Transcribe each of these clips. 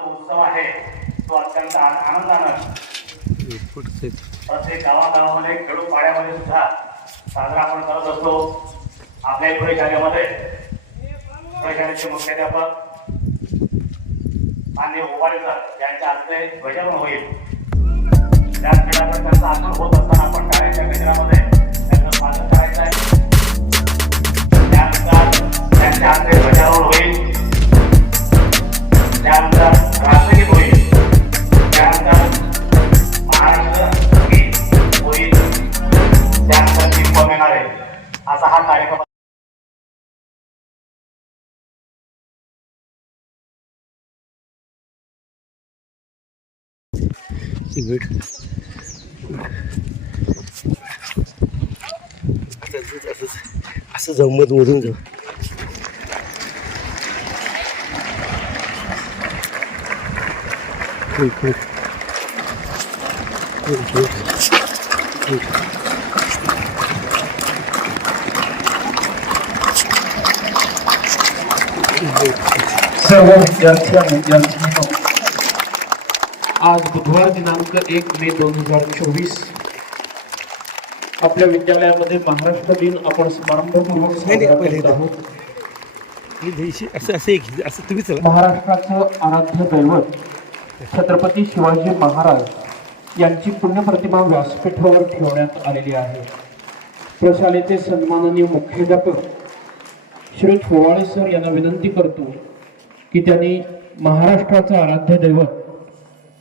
जो उत्सव आहे. तो अत्यंत आनंदानं प्रत्येक गावागावामध्ये खेडोपाड्यामध्ये सुद्धा साजरा आपण करत असतो. आपल्या पुणे शाळेमध्ये पुणे शाळेचे मुख्याध्यापक मान्य ओवाळेकर यांच्या हस्ते ध्वजारोहण होईल. त्या खेळाचा त्यांचा आसन होत असताना आपण शाळेच्या गजरामध्ये त्यांचं स्वागत करायचं आहे. त्यानंतर त्यांच्या हस्ते ध्वजारोहण होईल. सिगरेट असं असं असं जमत मधून जाऊ ठीक, ठीक. ठीक, ठीक. ठीक. सर्व विद्यार्थी आणि विद्यार्थिनींनो आज बुधवार दिनांक एक मे दोन हजार चोवीस. आपल्या विद्यालयामध्ये महाराष्ट्र दिन आपण समारंभपूर्वक साजरा करत आहोत. महाराष्ट्राचं आराध्य दैवत छत्रपती शिवाजी महाराज यांची पुण्यप्रतिमा व्यासपीठावर ठेवण्यात आलेली आहे. प्रशालेचे सन्माननीय मुख्याध्यापक श्री फोवाळे सर यांना विनंती करतो की त्यांनी महाराष्ट्राचं आराध्य दैवत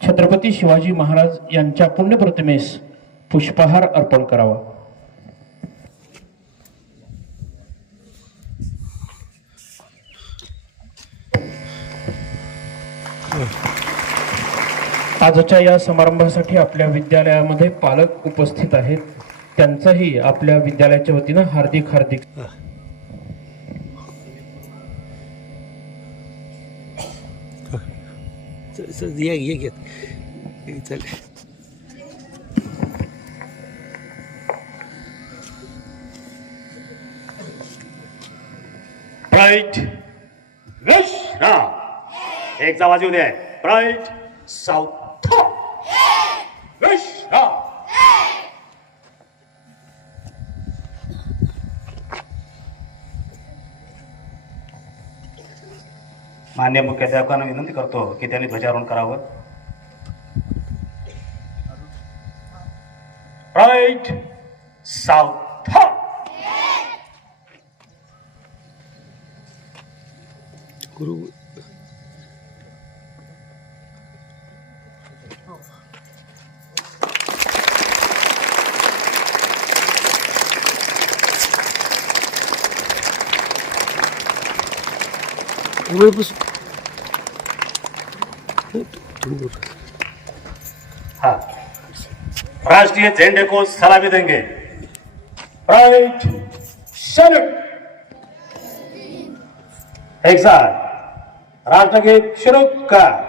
छत्रपती शिवाजी महाराज यांच्या पुण्यप्रतिमेस पुष्पहार अर्पण करावा. आजच्या या समारंभासाठी आपल्या विद्यालयामध्ये पालक उपस्थित आहेत. त्यांचंही आपल्या विद्यालयाच्या वतीनं हार्दिक हार्दिक चल चल ये ये घेत. चल. ब्राईट एक आवाज येऊ दे. ब्राईट साऊथ राम मान्य मुख्याध्यापकांना विनंती करतो की त्यांनी ध्वजारोहण करावं राईट साऊथ गुरु एवढं बस तुम्ही बोला. हाँ। राष्ट्रीय झंडे को सलामी देंगे। राइट सैल्यूट एक साथ। राष्ट्रगीत शुरू कर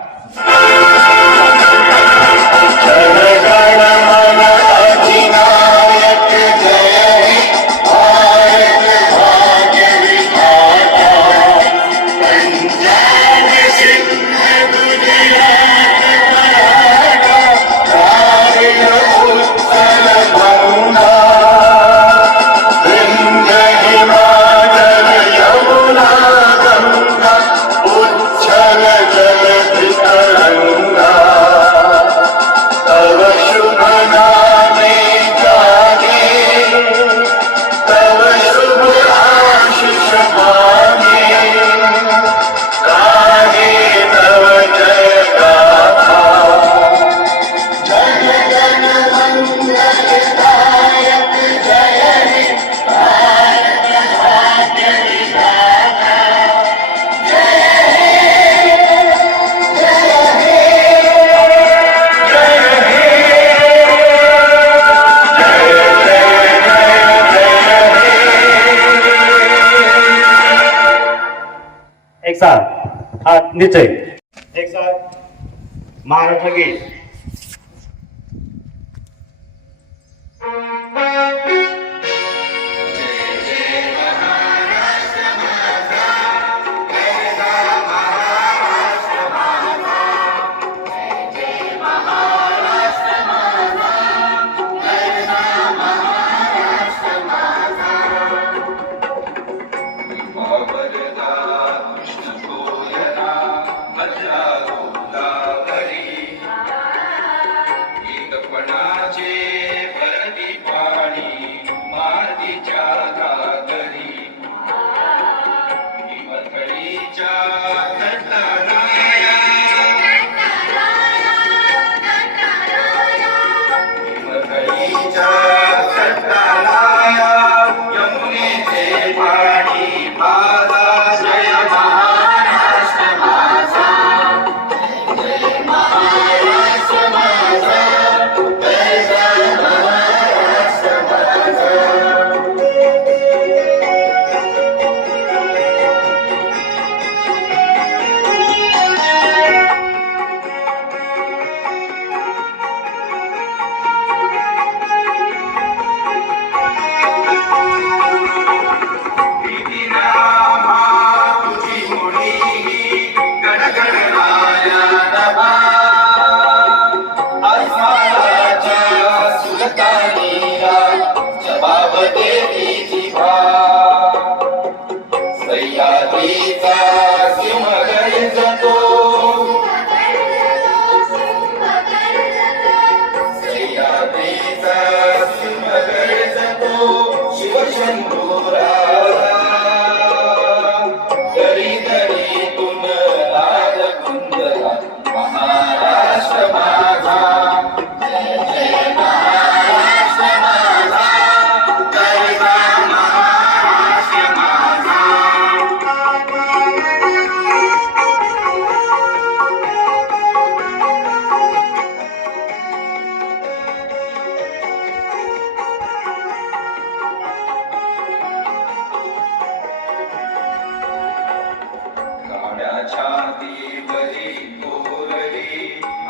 हा निश्चय. एक साथ. महाराष्ट्र गीत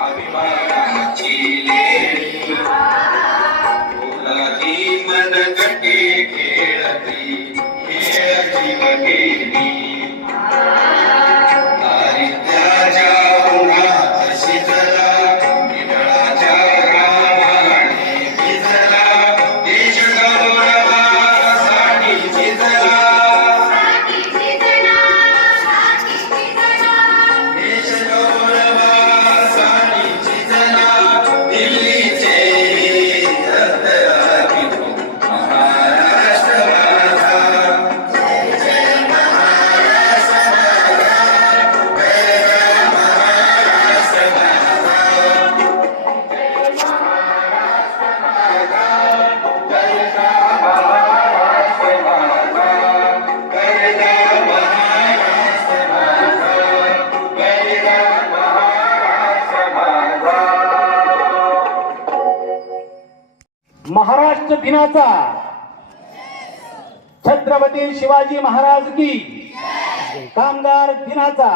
అభిమాన दिनाचा. छत्रपती शिवाजी महाराज की कामगार दिनाचा.